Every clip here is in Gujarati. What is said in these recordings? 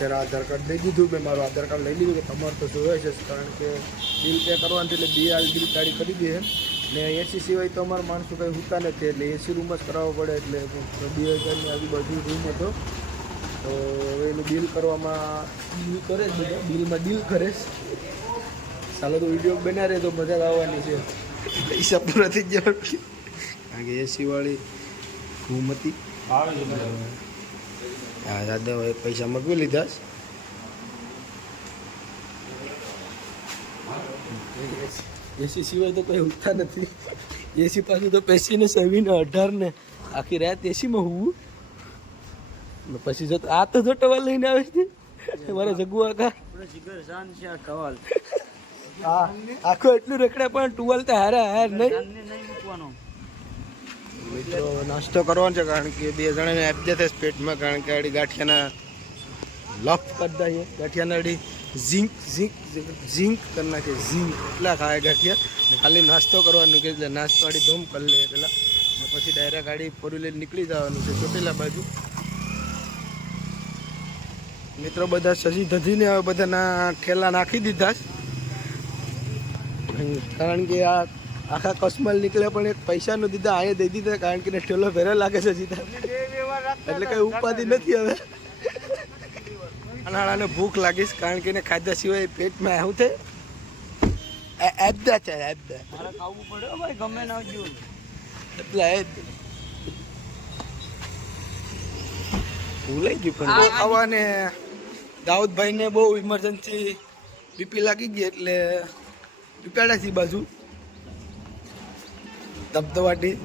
અત્યારે આધાર કાર્ડ દઈ દીધું. મેં મારું આધાર કાર્ડ લઈ લીધું કે તમારે તો જોવે છે, કારણ કે બિલ પે કરવાનું એટલે બિલ ગાડી કરી દે ને એસી સિવાય તો અમારા માણસો કંઈ હોતા નથી, એટલે એસી રૂમ જ કરાવવો પડે. એટલે 2000ની આજુબાજુ રૂમ હતો, તો એનું બિલ કરવામાં ડીલ કરે જ બધા, બિલમાં ડીલ કરે. ચાલો તો વિડીયો બના રહે તો મજા આવવાની છે. પૈસા પૂરા થઈ ગયા કારણ કે એસીવાળી રૂમ હતી. હા દાદા પૈસા મગવી લીધા. એસી સિવાય તો કંઈ ઉઠતા નથી. એસી પાછું તો પેસીને 18 ને આખી રાત એસીમાં હોવું. પછી જો આ તો જો ટવાલ લઈને આવે છે મારા જગુઆ કા હા આખો એટલું રખડ્યા પણ ટુવાલ તો હાર નહીં મૂકવાનો. મિત્રો નાસ્તો કરવાનો છે, કારણ કે 2 જણાને આપી દેતા પેટમાં, કારણ કે આડી ગાંઠિયાના લફ કરતા છે. ગાંઠિયાના આડી ઝીંક કરી નાખે, ઝીંક એટલા ખાય ગાંઠિયા. ખાલી નાસ્તો કરવાનું કે એટલે નાસ્તો આડી ધૂમ કરી લે પેલા, ને પછી ડાયરેક્ટ ગાડી ફોર વ્હીલર નીકળી જવાનું છે ચોટીલા બાજુ. મિત્રો બધા સજી ધજીને હવે બધાના ઠેલા નાખી દીધા, કારણ કે આ આખા કસમલ નીકળે પણ એક પૈસા નું દીધા અહીંયા દઈ દીધા, કારણ કે ઠેલો ભેરે લાગે છે સીધા, એટલે કઈ ઉપાધિ નથી હવે. અનાળાને ભૂખ લાગીશ, કારણ કે એને ખાધા સિવાય પેટમાં શું થાય એબદા છે એબદા ખાવું પડે ભાઈ ગમે ના જોયું એટલે ભૂલાઈ ગયું. પણ ખાવાને દાઉદભાઈને બહુ ઇમરજન્સી બીપી લાગી ગઈ, એટલે પીપાડાથી બાજુ ધબધબાટી.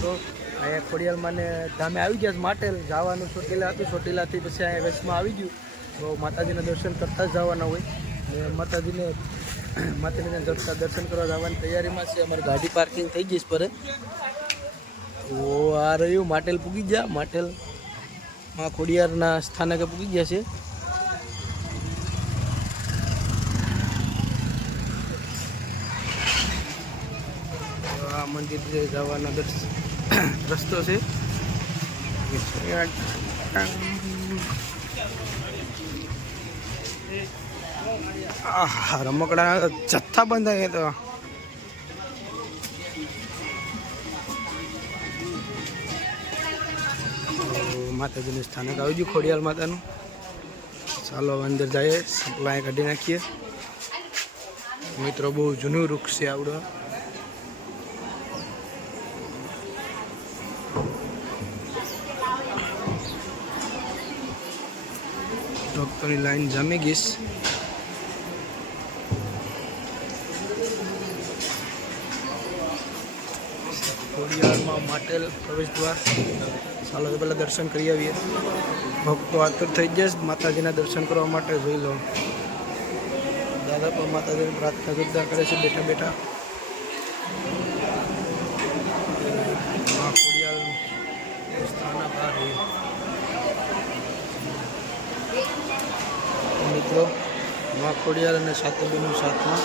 તો અહીંયા ખોડિયાલમાં ને ધામે આવી ગયા માટેલ જવાનું ચોટીલા હતું. ચોટીલાથી પછી અહીંયા વેસ્ટમાં આવી ગયું, તો માતાજીના દર્શન કરતા જ જવાના હોય. ને માતાજીને દર્શન કરવા જવાની તૈયારીમાં છે. અમારી ગાડી પાર્કિંગ થઈ ગઈ છે પર. તો આ રહ્યું માટેલ પૂગી ગયા. માટેલમાં ખોડિયારના સ્થાનકે પૂગી ગયા છે. આ મંદિર જવાનો રસ્તો છે. રમકડા જથ્થા બંધાય તો માતાજીનું સ્થાનક આવી ગયું ખોડિયાલ માતાનું. ચાલો અંદર જઈએ, સપ્લાય કાઢી નાખીએ. મિત્રો બહુ જૂનું વૃક્ષ છે આવડો. ડોક્ટરની લાઈન જામી ગઈશ. ખોડિયારમાં માટેલ પ્રવેશ દ્વાર. ચાલો તો પહેલાં દર્શન કરી આવીએ. ભક્તો આતુર થઈ જશે માતાજીના દર્શન કરવા માટે. જોઈ લો દાદા પણ માતાજીની પ્રાર્થના જોરદાર કરે છે બેઠા બેઠા. ખોડિયાલ સ્થાનક આ મિત્રો મા ખોડિયાલ અને સાતબીનું સાથમાં.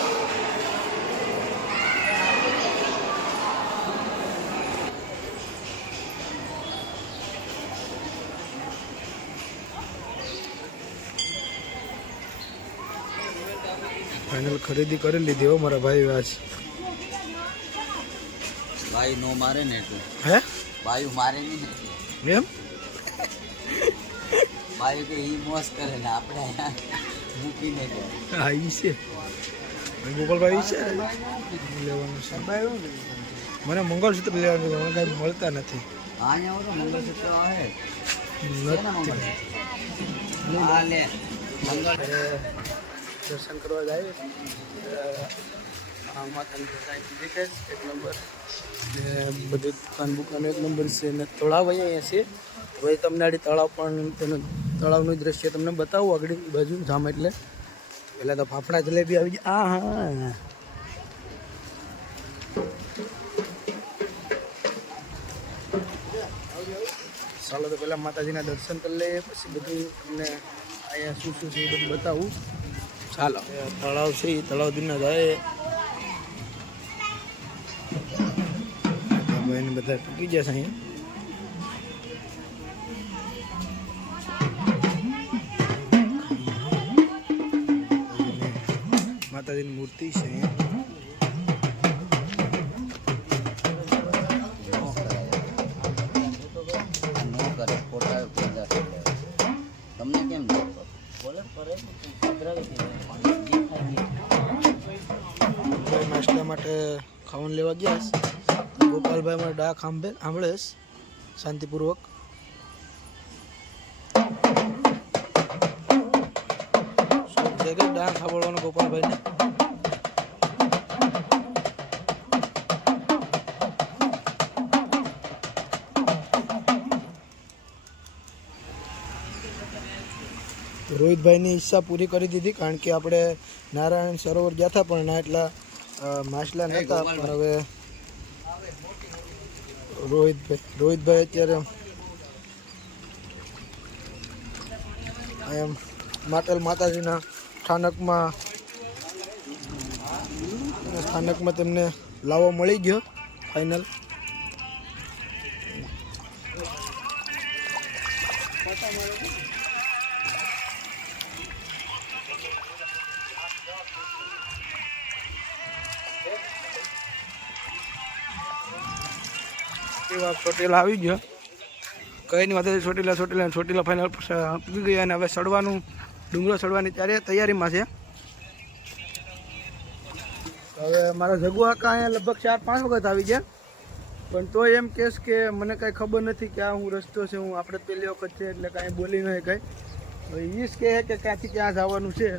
ફાઇનલ ખરીદી કરી લીધી હો મારા ભાઈ. આજ ભાઈ નો મારે ને તું હે ભાઈ મારે નહીં એમ ભાઈ તો ઈ મોસ કરે ને આપણે મૂકીને હા ઈ છે ગોપાલભાઈ છે લેવાનું છે. મને મંગળસૂત્ર લેવાનું મને કાંઈ મળતા નથી. અહીંયા તો મંગળસૂત્ર આવે દર્શન કરવા જાય. માતાની દેખાય એક નંબર ને બધી દુકાન એક નંબર છે. ને તળાવ અહીંયા છે. હવે તમને આડી તળાવ પણ તેનું તળાવનું દ્રશ્ય તમને બતાવું આગળ બાજુ જામ. એટલે પહેલાં તો ફાફડા જલેબી આવી ગયા. હા ચાલો તો પહેલાં માતાજીના દર્શન કરી લઈએ, પછી બધું તમને અહીંયા શું શું છે એ બધું બતાવું. ચાલો તળાવ છે એ તળાવ દિન જાય ભાઈને બધા પૂકી જશે અહીંયા. માતાજીની મૂર્તિ છે અહીંયા. નો કરે ફોટા પેલા તમને કેમ લાગતો બોલે કરે ભાઈ નાસ્તા માટે ખાવાનું લેવા ગયા છે. ગોપાલભાઈ મારા ડાક સાંભળે છે શાંતિપૂર્વક. જગ્યાએ ડાક સાંભળવાનો ગોપાલભાઈને. રોહિતભાઈની ઈચ્છા પૂરી કરી દીધી કારણ કે આપણે નારાયણ સરોવર ગયા હતા પણ ના એટલા માછલા નહોતા. પણ હવે રોહિતભાઈ અત્યારે એમ માટેલ માતાજીના સ્થાનકમાં તેમને લાવો મળી ગયો ફાઇનલ. ચોટીલા આવી ગયો. કઈ નહીં વાત ચોટીલા ફાઇનલ પૂકી ગયા અને હવે ચડવાનું ડુંગરો ચડવાની તૈયારીમાં છે. હવે મારા જગુ આકા અહીંયા લગભગ 4-5 વખત આવી ગયા પણ તો એમ કહેશ કે મને કાંઈ ખબર નથી કે આ હું રસ્તો છે, હું આપણે પહેલી વખત છે એટલે કાંઈ બોલી નહીં કાંઈ. હવે એ જ કહે કે ક્યાંથી ક્યાં જવાનું છે.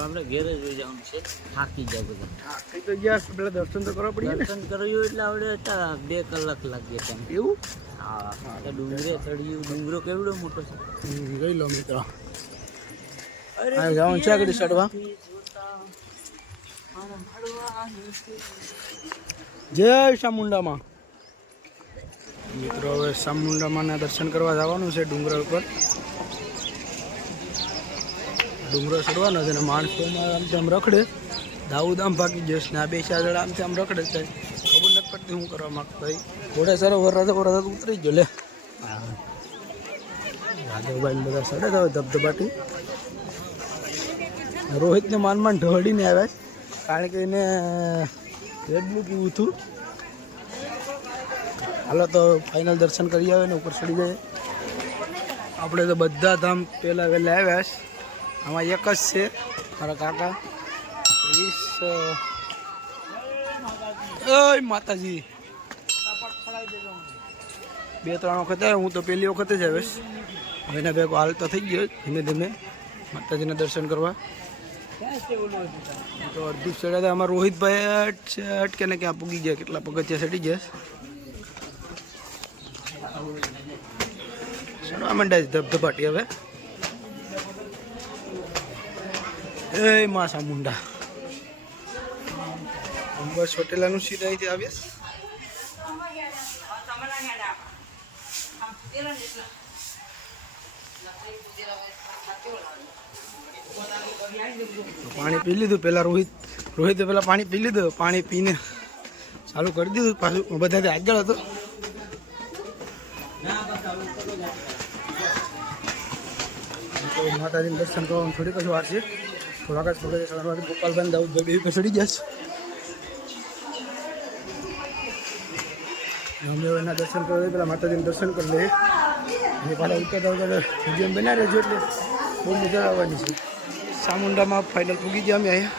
આપણે ઘેર જ જોઈ જવાનું છે. થાકી જાય બધા. થાકી તો ગયા પેલા દર્શન તો કરવા પડીએ ને. દર્શન કર્યું એટલે આપણે 2 કલાક લાગીએ તેમ. એવું? હા ડુંગરે ચડ્યું. ડુંગરો કેવડો મોટો છે. ગઈ લો મિત્રો. જવાનું છે આગળ ચડવા. જય ચામુંડામાં. મિત્રો હવે ચામુંડામાંના દર્શન કરવા જવાનું છે ડુંગર ઉપર. ડુંગરો ચડવાનો છે ને માણસોમાં આમ તેમ રખડે. દાઉદ આમ ભાગી જશે ને આ 2-4 જણા આમ તેમ રખડે છે. ખબર નથી પડતી શું કરવા માંગતા હોય. ઘોડે સરોવર વરસાદ ઉતરી ગયો લે. રાઘવભાઈ બધા ચડે તો ધબધબાટી. રોહિતને માન ઢળીને આવ્યા કારણ કે એને રેડનું પીવું હતું. હાલો તો ફાઇનલ દર્શન કરી આવે ને ઉપર ચડી જાય. આપણે તો બધા ધામ પહેલાં વહેલા આવ્યા છે. આમાં એક જ છે મારા કાકા 20 માતાજી 2-3 વખત આવ્યો. હું તો પહેલી વખત જ આવીશ. હવે એના ભેગો હાલ તો થઈ ગયો ધીમે ધીમે માતાજીના દર્શન કરવા. તો અડધું ચડ્યા હતા અમારા રોહિતભાઈ અટકે ને ક્યાં પૂગી ગયા, કેટલા પગથિયા ચડી ગયા. ચડવા માંડ્યા છે ધબધબાટી. હવે એ માં ચામુંડા બસ ચોટીલાનું સીધા અહીંથી આવીશ. પાણી પી લીધું પેલા રોહિતે પેલા પાણી પી લીધું. પાણી પીને ચાલુ કરી દીધું પાછું. બધાથી આગળ હતો. માતાજીનું દર્શન કરવાનું થોડીક જ વાર છે. થોડાક જ પગથિયા ચડવાથી ગોપાલભાઈ દાઉદભાઈ બે ચડી ગયા છે. અમે એના દર્શન કરવા પેલા માતાજીનું દર્શન કરી લઈએ. એ પાછા ઉતરતા વિડીયો બનાવી રહેજો એટલે બહુ મજા આવવાની છે. ચામુંડામાં ફાઇનલ પૂગી ગયા અમે અહીંયા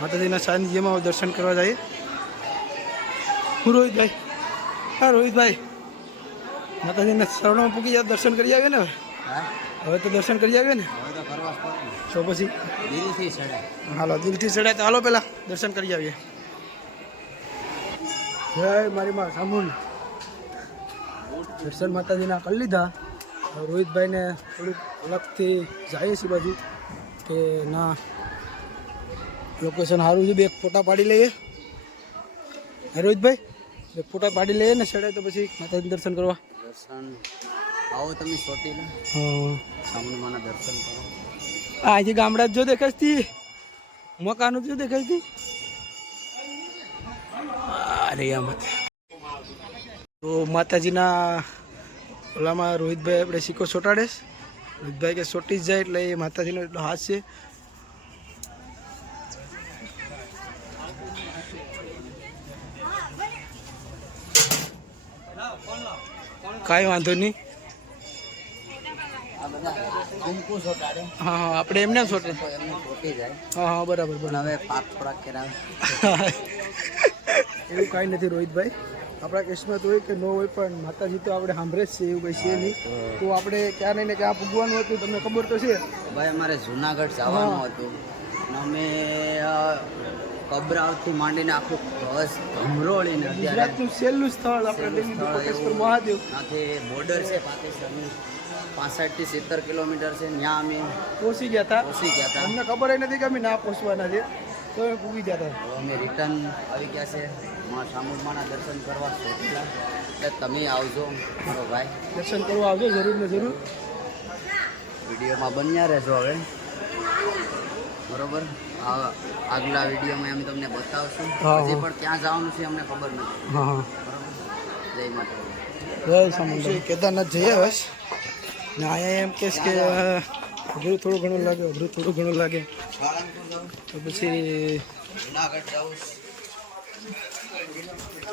માતાજીના સાનિધ્યમાં દર્શન કરવા જઈએ. હું રોહિતભાઈ. હા રોહિતભાઈ, માતાજીના શરણોમાં પૂગી જાય દર્શન કરી આવીએ ને. હવે તો દર્શન કરી આવીએ ને. તો પછી દિલથી ચડાય. હાલો દિલથી ચડાય તો હાલો પેલા દર્શન કરી આવીએ. જય મારી માં ચામુંડ. દર્શન માતાજીના કરી લીધા. રોહિતભાઈને થોડુંક અલગથી જઈએ છીએ બાજુ કે ના લોકેશન સારું છે. 2 ફોટા પાડી લઈએ. રોહિતભાઈ 2 ફોટા પાડી લઈએ ને ચડે તો પછી માતાજીના દર્શન કરવા. દર્શન આવો તમે ચોટીલા. હા ચામુંડાના દર્શન કરો. આજે ગામડા જો દેખાતી મકાનો જો દેખાતી. અરે આમાં તો માતાજીના ઓલામાં રોહિતભાઈ આપણે સિક્કો ચોંટાડે છે. રોહિતભાઈ કે ચોંટી જ જાય એટલે એ માતાજીનો એટલો હાથ છે. કાંઈ વાંધો નહીં. આ બધા કંકુ ચોટાડે હા હા આપણે એમને ચોંટે. તો એમને ચોટી જાય. હા હા બરાબર પણ બરાબર. હવે પાક થોડાક કરાવે. એવું કાંઈ નથી રોહિતભાઈ. આપણા કિસ્મત હોય કે ન હોય પણ માતાજી તો આપણે સાંભળે જ છે, એવું કંઈ છે નહીં. તો આપણે ક્યાં નહીં ને ક્યાં પૂગવાનું હતું તમને ખબર તો છે. ભાઈ અમારે જુનાગઢ જવાનું હતું અને અમે કબરાવથી માંડીને આખું બસ ધમરોળીને અત્યારે ગુજરાતનું છેલ્લું સ્થળ આપણે લેવી સ્થળ કોટેશ્વર એવું. મહાદેવ. ત્યાંથી બોર્ડર છે પાકિસ્તાનની 65 થી 70 કિલોમીટર છે. ત્યાં અમે પહોંચી ગયા હતા. પહોંચી ગયા હતા. અમને ખબર નથી કે અમે ના પહોંચવાના છે, તો અમે પૂગી ગયા હતા. તો અમે રિટર્ન આવી ગયા છે માં સામુદમાના દર્શન કરવા સોચલા. એટલે તમે આવજો મારો ભાઈ, દર્શન કરવા આવજો જરૂર ને જરૂર. વિડીયોમાં બન્યા રહેજો હવે. બરોબર, આગલા વિડીયોમાં અમે તમને બતાવશું. હા, હજી હા. પણ ક્યાં જવાનું છે અમને ખબર નથી. હા હા બરોબર, જય માતા. જય સામુંડા. કેદારનાથ જઈએ બસ ને અહીંયા એમ કહેશ કે અઘરું થોડું ઘણું લાગે, અઘરું થોડું ઘણું લાગે પાલનપુર જાઉં, તો પછી જુનાગઢ જાઉં.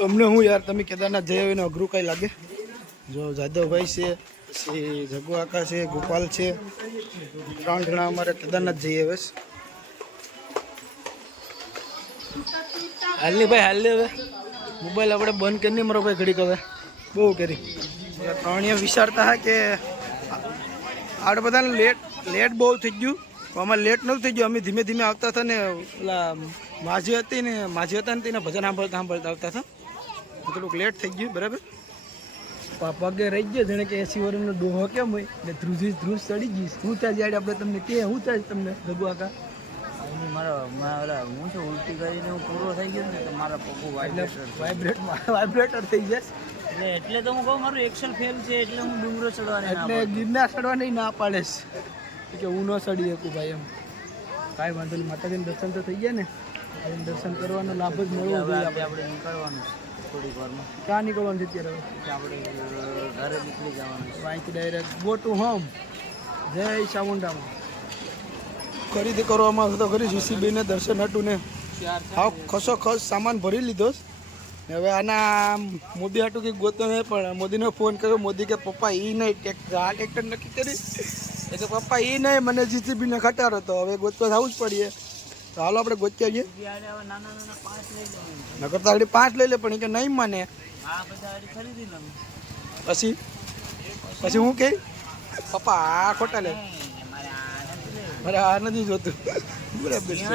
અમને હું યાર તમે કેદારનાથ જઈ આવીને અઘરું કાંઈ લાગે. જો જાદવભાઈ છે, પછી જગુ આકા છે, ગોપાલ છે, 3 જણા અમારે કેદારનાથ જઈએ બસ. હાલની ભાઈ હાલની હવે મોબાઈલ આપણે બંધ કરી મારો ભાઈ ઘડીક હવે બહુ કરી. ત્રણેય વિચારતા હા કે આપણે બધાને લેટ બહુ થઈ ગયું. અમારે લેટ નહોતું થઈ ગયું. અમે ધીમે ધીમે આવતા હતા ને ઓલા માજી હતા ને તેના ભજન સાંભળતા આવતા હતા. થોડુંક લેટ થઈ ગયું બરાબર. પગે રહી ગયો જાણે કે 80 વર્ષનો ડોહો કેમ હોય ને ધ્રુજ ચડી ગઈશ. હું ત્યાં જાય આપણે તમને કે હું ત્યાં તમને જગુ આકા હું શું ઉલટી કરીને હું પૂરો થઈ ગયો ને તો મારા પપ્પુ વાઇબ્રેટર થઈ જશે. એટલે તો હું કહું મારું એક્શન ફેલ છે એટલે હું ડુંગરો ચડવાની એટલે ગિરનાર ચડવાની ના પાડેશ કે હું ન ચડી શકું ભાઈ એમ. કાંઈ વાંધો નહીં, માતાજીના દર્શન તો થઈ ગયા ને. માતાજીના દર્શન કરવાનો લાભ જ મળવો જોઈએ. આપણે નીકળવાનું થોડીક વારમાં. ક્યાં નીકળવાનું છે અત્યારે? આપણે ઘરે નીકળી જવાનું છે. અહીંથી ડાયરેક્ટ ગો ટુ હોમ. જય ચામુંડામાં ખરીદી કરવામાં આવતો ખરી સીસીબીને દર્શન હતું ને હાવ ખસો ખસ સામાન ભરી લીધો છે. ને હવે આના મોદી હાટું કંઈક ગોતો નહીં પણ મોદીને ફોન કર્યો. મોદી કે પપ્પા એ નહીં આ ટ્રેક્ટર નક્કી કરી એટલે પપ્પા એ નહીં મને જીસીબીને ખટારો તો હવે ગોતવા થવું જ પડીએ. તો હાલો આપણે ગોતી આવીએ. નકર તો આગળ 5 લઈ લે પણ એ કે નહીં મને. પછી પછી હું કે પપ્પા આ ખોટા લે મારે આ નથી જોતું બરાબર છે.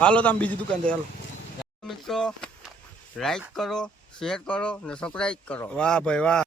હાલો તમે બીજી દુકાન જાય. હાલો મિત્રો, લાઈક કરો, શેર કરો ને સબસ્ક્રાઈબ કરો. વાહ ભાઈ વાહ.